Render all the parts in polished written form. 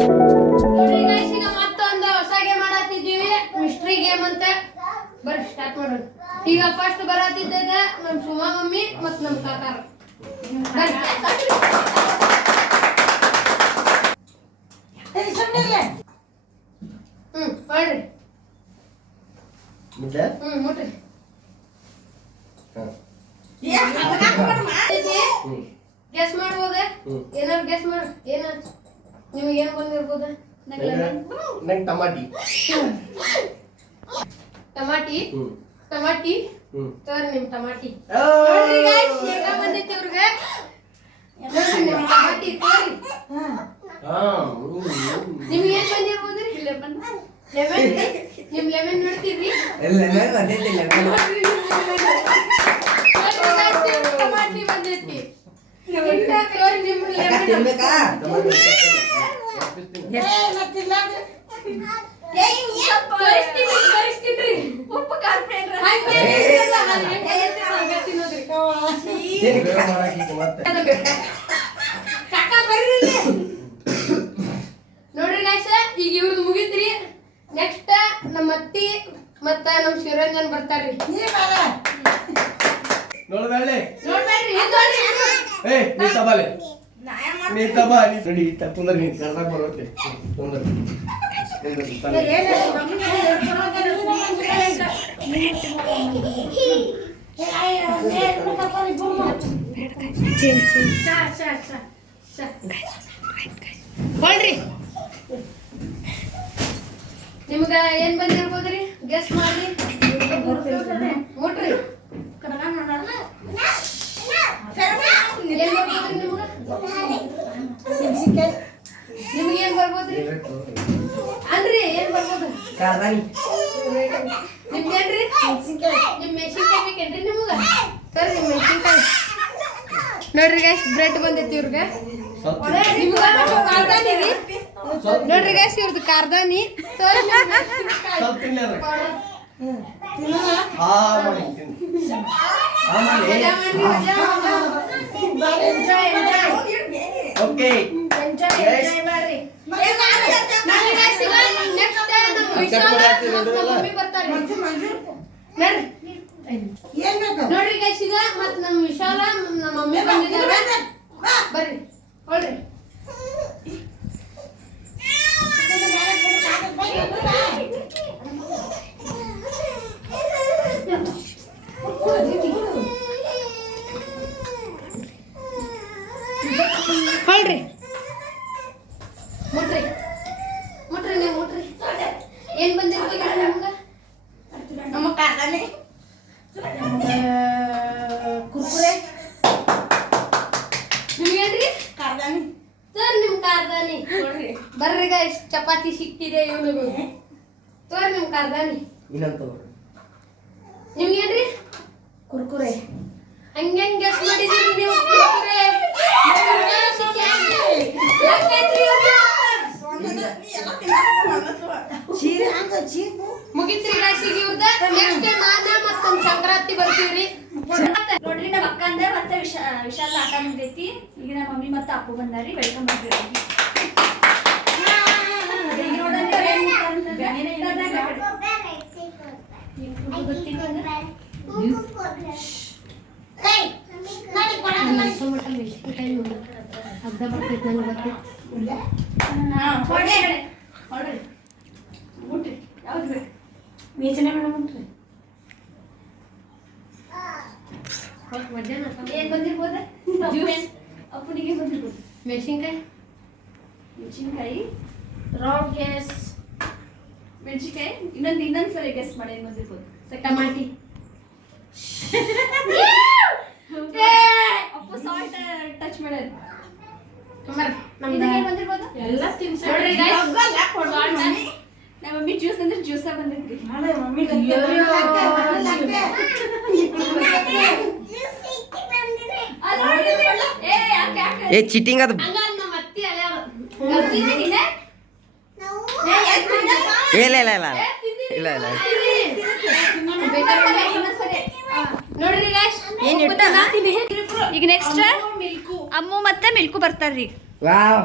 ನೋಡ್ರಿ ಗೈಸ್ ಈಗ ಮತ್ತೊಂದು ಹೊಸ ಗೇಮ್ ಆಡತ್ತಿದ್ದೀವಿ ಮಿಸ್ಟ್ರಿ ಗೇಮ್ ಅಂತ ಬರ್ರಿ ಸ್ಟಾರ್ಟ್ ಮಾಡೋಣ ಈಗ ಫಸ್ಟ್ ಬರತ್ತಿದ್ದ ನಮ್ಮ ಸುಮಾ ಮಮ್ಮಿ ಮತ್ತು ನಮ್ಮ ಕಾಕಾರ ಬರ್ರಿ ಮುಟ್ರಿ ಗೆಸ್ ಮಾಡ್ಬೋದ ಏನಾದ್ರು ಗೆಸ್ ಮಾಡ ಏನ ನಿಮಗೆ ಏನು ಬಂದಿರ್ಬೋದ ನಂಗೆ ಟಮಾಟಿ ಟಮಾಟಿ ಟಮಾಟಿ ತೋರಿ ನಿಮ್ ಟಮಾಟಿ ನೋಡ್ರಿ ಗೈಸ್ ಈಗ ಬಂದೈತಿ ಇವ್ರಿಗೆ ಟಮಾಟಿ ತೋರಿ ನಿಮ್ಗೆ ಏನು ಬಂದಿರ್ಬೋದ್ರಿ ಲೆಮನ್ ಲೆಮನ್ ನಿಮ್ ಲೆಮನ್ ನೋಡ್ತೀರಿ ಲೆಮನ್ ಬಂದೈತಿ ಟಮಾಟಿ ಬಂದೈತಿ ತೋರಿ ನಿಮ್ ಲೆಮನ್ ತಿನ್ಬೇಕಾ ತೋರಿಸ್ತೀನಿ ಉಪ್ಪು ಕಾರ್ಪೆಂಡ್ರ ನೋಡ್ರಿ ಗಾಯ್ಸ ಈಗ ಇವ್ರದ್ದು ಮುಗಿತ್ರಿ ನೆಕ್ಸ್ಟ್ ನಮ್ಮ ಅತ್ತಿ ಮತ್ತ ನಮ್ ಶಿವರಂಜನ್ ಬರ್ತಾರ್ರಿ ನೋಡ್ಬೇಡಿ ನೋಡ್ಬೇಡ್ರಿ ಏ ನೀ ತಬಾಲೆ ನೀ ತಬಾ ನೋಡಿ ಕುಂದ್ರ ನೀ ಕರ್ದಾಗ ಬರುತ್ತೆ ಕುಂದ್ರ ಹೊಳ್ರಿ ನಿಮ್ಗ ಏನ್ ಬಂದಿರ್ಬೋದ್ರಿ ಗೆಸ್ ಮಾಡಿ ಮುಟ್ರಿ ನಿಮ್ಗೆ ಏನ್ ಬರ್ಬೋದ್ರಿ ಅನ್ರಿ ಏನ್ ಬರ್ಬೋದು ನಿಮ್ಗೇನ್ರಿ ನಿಮ್ ಮೆಣಸಿನ್ಕಾಯಿ ಬೇಕೇನ್ರಿ ನಿಮ್ಗ ಸರಿ ನಿಮ್ ಮೆಣಸಿನ್ಕಾಯಿ ನೋಡ್ರಿ ಗೈಸ್ ಬ್ರೆಡ್ ಬಂದೈತಿ ಇವ್ರಿಗೆ ನಿಮ್ಗ ಕಾರ್ದಾನಿ ರೀ ನೋಡ್ರಿ ಗೈಸ್ ಇವ್ರದ್ದು ಕಾರ್ದಾನಿ ತೋರಿ ಓಕೆ ನೋಡ್ರಿ ಗೈಸ್ ಈಗ ಮತ್ ನಮ್ ವಿಶಾಲ ನಮ್ಮ ಮಮ್ಮಿ ಬಂದಿದ್ದಾರೆ ಬರ್ರಿ ಹೊಳ್ರಿ ಹೊಳ್ರಿ ಮುಟ್ರಿ ಮುಟ್ರಿ ನೀವು ಮುಟ್ರಿ ಏನ್ ಬಂದಿರ್ತೀವಿ ನಮ್ಗ ನಮ್ಮ ಕಾರ್ದಾನಿ ಕುರ್ಕುರೆ ನಿಮ್ಗೇನ್ರಿ ಕಾರ್ದಾನಿ ಸರ್ ನಿಮ್ ಕಾರ್ದಾನಿ ನೋಡ್ರಿ ಬರ್ರಿ ಗೈಸ್ ಚಪಾತಿ ಸಿಕ್ತಿದೆ ಇವನಿಗೂ ತೋರಿ ನಿಮ್ ಕಾರ್ದಾನಿ ಇನ್ನಂತ ನಿಮ್ಗೇನ್ರಿ ಕುರ್ಕುರೆ ಹಂಗೇನ್ ಗೆಸ್ ಮಾಡಿದೀರಿ ನೀವು ಕುರ್ಕುರೆ ಮುಗಿತ್ರಿ ಗೈಸ್ ಈಗ ಇವ್ರದ ನೆಕ್ಸ್ಟ್ ನಾನ ಮತ್ತ ನಮ್ ಸಂಕ್ರಾಂತಿ ಬರ್ತೀವ್ರಿ ನೋಡ್ರಿ ನಮ್ಮ ಅಕ್ಕ ಅಂದೆ ಮತ್ತೆ ವಿಶಾಲ ಆಟ ಮುಗ್ದೈತಿ ಈಗ ನಮ್ಮ ಮಮ್ಮಿ ಮತ್ತೆ ಅಪ್ಪು ಬಂದಾರಿ ವೆಲ್ಕಮ್ ಮಾಡ್ತೀವಿ ಅರ್ಧ ಬರ್ತೈತೆ ನನಗೆ ಮುಟ್ರಿ ಯಾವ್ದು ಬೇಕು ನೀಚನೆ ಮೇಡಮ್ ಮುಟ್ರಿ ಏನ್ ಬಂದಿರ್ಬೋದ ಅಪ್ಪನಿಗೆ ಬಂದಿರ್ಬೋದು ಮೆಣಸಿನ್ಕಾಯಿ ಮೆಣಸಿನ್ಕಾಯಿ ರಾಡ್ ಗೆಸ್ ಮೆಣಸಿನ್ಕಾಯಿ ಇನ್ನೊಂದ್ಸರಿ ಗೆಸ್ ಮಾಡಿ ಏನ್ ಬಂದಿರ್ಬೋದು ಟಮಾಟಿ ಅಪ್ಪು ಸಾಲ್ಟ್ ಟಚ್ ಮಾಡ್ಯಾರ ನಮ್ದು ಏನ್ ಬಂದಿರ್ಬೋದು ಎಲ್ಲ ತಿನ್ಸಿ ನೋಡ್ರಿ ನಮ್ಮ ಮಮ್ಮಿ ಜ್ಯೂಸ್ ಅಂದ್ರೆ ಜ್ಯೂಸ ಬಂದಿದ್ರಿ ಏ ಚೀಟಿಂಗ್ ಅದು ನಮ್ಮ ಅತ್ತಿ ಇಲ್ಲ ಇಲ್ಲ ಇಲ್ಲ ಇಲ್ಲ ಇಲ್ಲ ನೋಡ್ರಿ ಈಗ ನೆಕ್ಸ್ಟ್ ಅಮ್ಮು ಮತ್ತೆ ಮಿಲ್ಕು ಬರ್ತಾರ್ರಿ ವಾವ್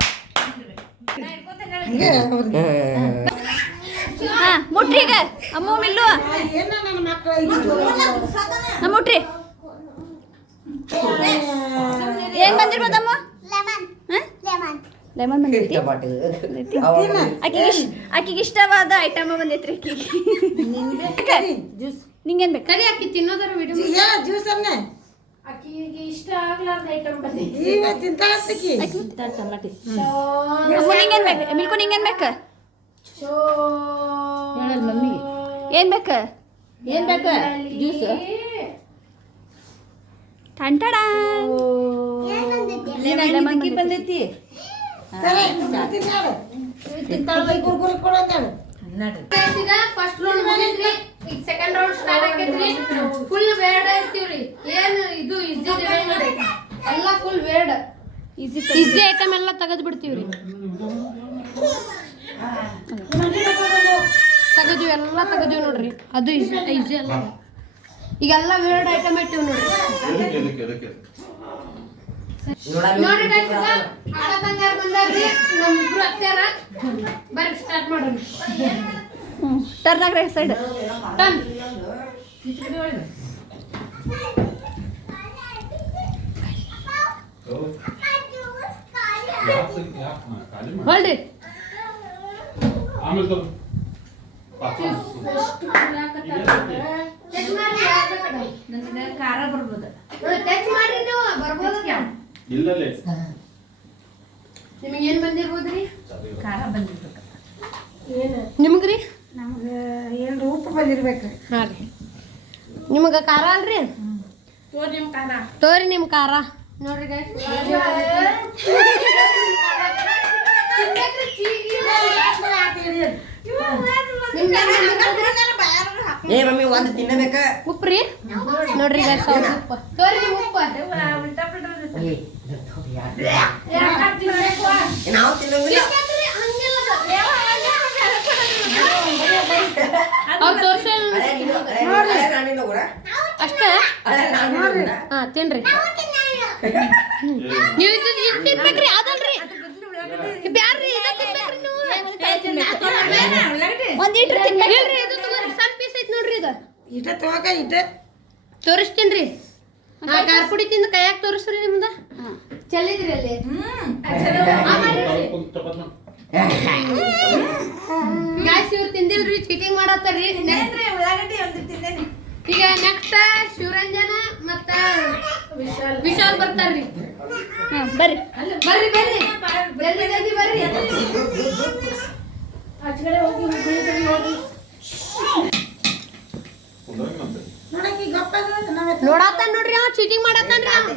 ಹಾ ಮುಟ್ರಿ ಈಗ ಅಮ್ಮ ಮಿಲ್ಲು ಮುಟ್ರಿ ಏನ್ ಬಂದಿರ್ಬೋದಮ್ಮ ಲೆಮನ್ ಬಂದೈತಿ ಆಕಿಗೆ ಇಷ್ಟವಾದ ಐಟಮ್ ಬಂದೈತ್ರಿ ನಿಂಗೇನ್ ಬೇಕು ತಡಿ ಅಕ್ಕಿ ತಿನ್ನೋದರ ವಿಡಿಯೋ ಜ್ಯೂಸ್ ಅನ್ನ ಅಕ್ಕಿಗೆ ಇಷ್ಟ ಆಗ್ಲಾರ್ದ ಐಟಮ್ ಬಂದೈತಿ ಈಗ ತಿಂತಾಳತ್ತಕಿ ಟಮಾಟಿ ಅಮ್ಮ ನಿಂಗೇನ್ ಬೇಕು ಮಿಲ್ಕು ನಿಂಗೇನ್ ಬೇಕು ಹೇಳಲ್ ಮಮ್ಮಿಗೆ ಏನ್ ಬೇಕು ಏನ್ ಬೇಕು ಜ್ಯೂಸ್ ಟಂಟಡ ಲೆಮನ್ ಬಂದೈತಿ ತಿಂತಾಳ ಕುರ್ಕುರಿ ಕೊಡಂತಾಳು ಈಗ ಫಸ್ಟ್ ರೌಂಡ್ ಮುಗಿತ್ರಿ ಈಗ ಸೆಕೆಂಡ್ ರೌಂಡ್ ಸ್ಟಾರ್ಟ್ ಆಗೈತ್ರಿ ಫುಲ್ ವೇರ್ಡ್ ಐತಿವ್ರಿ ಏನು ಇದು ಈಜಿ ನೋಡಿ ಎಲ್ಲ ಫುಲ್ ವೇರ್ಡ್ ಈಜಿ ಐಟಮ್ ಎಲ್ಲ ತೆಗೆದು ಬಿಡ್ತೀವ್ರಿ ತೆಗೆದ್ವಿ ಎಲ್ಲ ತೆಗೆದ್ವಿ ನೋಡ್ರಿ ಅದು ಈಜಿ ಅಲ್ಲ ಈಗೆಲ್ಲ ವೇರ್ಡ್ ಐಟಮ್ ಇಟ್ಟಿವಿ ನೋಡ್ರಿ ನೋಡ್ರಿ guys, ಈಗ ಅಕ್ಕ ತಂಗಾರ ಬಂದಾರ್ರಿ ನಮ್ಮ ಇಬ್ರು ಅತ್ತೆಯರ ಬರ್ರಿ ಸ್ಟಾರ್ಟ್ ಮಾಡೋಣ ಟರ್ನ್ ಆಗ್ರಿ ಸೈಡ್ ಟನ್ ಹೊಳ್ರಿ ಆಮೇಲೆ ಟಚ್ ಮಾಡಿ ಯಾರು ನನಗೆ ಖಾರ ಬರ್ಬೋದು ಟಚ್ ಮಾಡಿ ನೀವು ಬರ್ಬೋದು ಇಲ್ಲಲೇ ನಿಮಗೆ ಏನ್ ಬಂದಿರ್ಬೋದ್ರಿ ಖಾರ ಬಂದಿರ್ಬೇಕು ನಿಮ್ಗ್ರಿ ನಮ್ಗೆ ಏನು ಉಪ್ಪು ಬಂದಿರ್ಬೇಕು ಹಾ ರೀ ನಿಮಗೆ ಖಾರ ಅಲ್ರಿ ತೋರಿ ನಿಮ್ ಖಾರ ನೋಡ್ರಿ guys. ಏ ಮಮ್ಮಿ ಒಂದು ತಿನ್ನಬೇಕ ಉಪ್ಪ್ರಿ ನೋಡ್ರಿ guys, ಅವ್ರ್ ಉಪ್ಪು ತೋರಿ ನಿಮ್ ಉಪ್ಪು ನಾವು ತಿನ್ನಂಗಿಲ್ಲ ಅವ್ರು ತೋರ್ಸ ಅಷ್ಟ ನೋಡ್ರಿ ಹಾ ತಿನ್ರಿ ನೀವು ಇದು ತಿನ್ಬೇಕ್ರಿ ಅದಲ್ರಿ ಬ್ಯಾಡ್ರಿ ಇದು ತಿನ್ಬೇಕ್ರಿ ನೀವು ಒಂದ್ ಲೀಟರ್ ತಿನ್ಬೇಕು ಇಲ್ರಿ ಇದು ತಗೋರಿ ಸಣ್ಣ ಪೀಸ್ ಐತ್ ನೋಡ್ರಿ ಇದು ಇಟ ತಗೋಕ ಇಟ ತೋರಿಸ್ತೀನ್ರಿ ಆ ಖಾರ ಪುಡಿ ತಿಂದು ಕೈಯಾಗ ತೋರಿಸ್ರಿ ನಿಮ್ದ ಚೆಲ್ಲಿದ್ರಿ ಅಲ್ಲಿ ಗ್ಯಾಸ್ ಇವ್ರು ತಿಂದಿಲ್ರಿ ಚೀಟಿಂಗ್ ಮಾಡತ್ತಾರ್ರಿ ಉಳ್ಳಾಗಡ್ಡಿ ಒಂದು ತಿಂದೇನಿ ಈಗ ನೆಕ್ಸ್ಟ್ ಶಿವರಂಜನ ಮತ್ತ ವಿಶಾಲ್ ಬರ್ತಾರ್ರಿ ಬರ್ರಿ ಬರ್ರಿ ಬರ್ರಿ ಜಲ್ದಿ ಜಲ್ದಿ ಬರ್ರಿ ಆಚೆಗಡೆ ಹೋಗಿ ಹುಡುಗರು ನೋಡ್ರಿ ನೋಡಕ್ಕೆ ಗಪ್ಪ ನಾವೇ ನೋಡಾತಾನ ನೋಡ್ರಿ ಅವ ಚೀಟಿಂಗ್ ಮಾಡತ್ತಾನ್ರಿ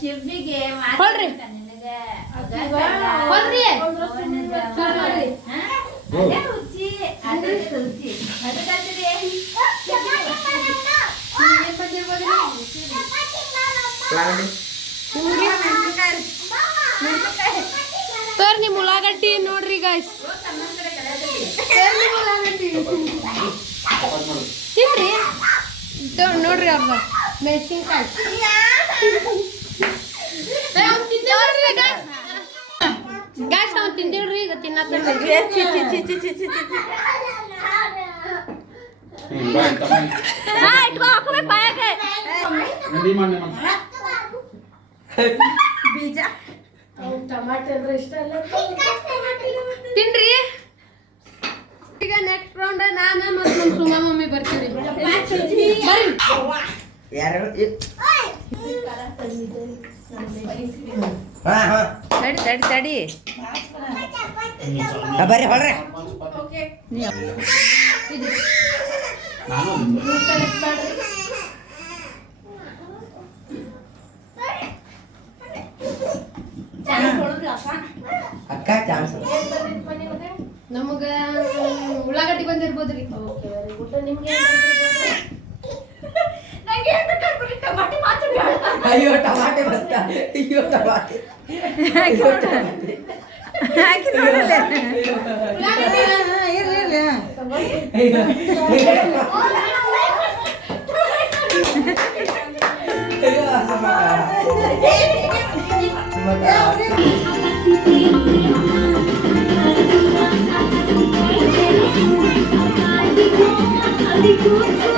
ಶಿವ್ಬಿಗೆ ಹೊಳ್ರಿ ಹೊಳ್ರಿ ಅದೇ ರುಚಿ ಅದೇ ರುಚಿ ಅದಕ್ಕಂದ್ರೆ ತೋರ್ ನಿಮ್ ಉಳ್ಳಾಗಡ್ಡಿ ನೋಡ್ರಿ ಗಾಯ್ಸ್ ತಿನ್ರಿ ನೋಡ್ರಿ ಅವ್ರ ಮೆಣಸಿನ್ಕಾಯಿ ಗ್ಯಾಸ್ ಅವ್ನು ತಿಂದಿಲ್ರಿ ಈಗ ತಿನ್ನತ್ತ ಇಟ್ಕೋ ಹಾಕೋಬೇಕು ಬಾಯಾಗೆ ಬೀಜ ಟಮಾಟೆ ಅಂದ್ರೆ ಇಷ್ಟ ಅಲ್ಲ ತಿನ್ರಿ ಈಗ ನೆಕ್ಸ್ಟ್ ರೌಂಡ್ ನಾನು ಮತ್ತು ನಮ್ಮ ಸುಮಾ ಮಮ್ಮಿ ಬರ್ತೀವಿ ಬರ್ರಿ ಯಾರು ಹಾ ಹಾ ತಡಿ ತಡಿ ಬರ್ರಿ ಹೊಳ್ರಿ ಅಕ್ಕ ಚಾನ್ಸ್ ನಮಗ ಉಳ್ಳಾಗಡ್ಡಿ ಬಂದಿರ್ಬೋದ್ರಿ ನಿಮ್ಗೆ ಅಯ್ಯೋ ಟಮಾಟೆ ಬಂತ ಅಯ್ಯೋ ಟಮಾಟೆ ಹಾಕಿ ನೋಡಲ್ಲ ಇರ್ಲಿ ಇರ್ಲಿ ಅಯ್ಯೋ ಅಯ್ಯೋ ಗಾಳಿ ಕೂಸು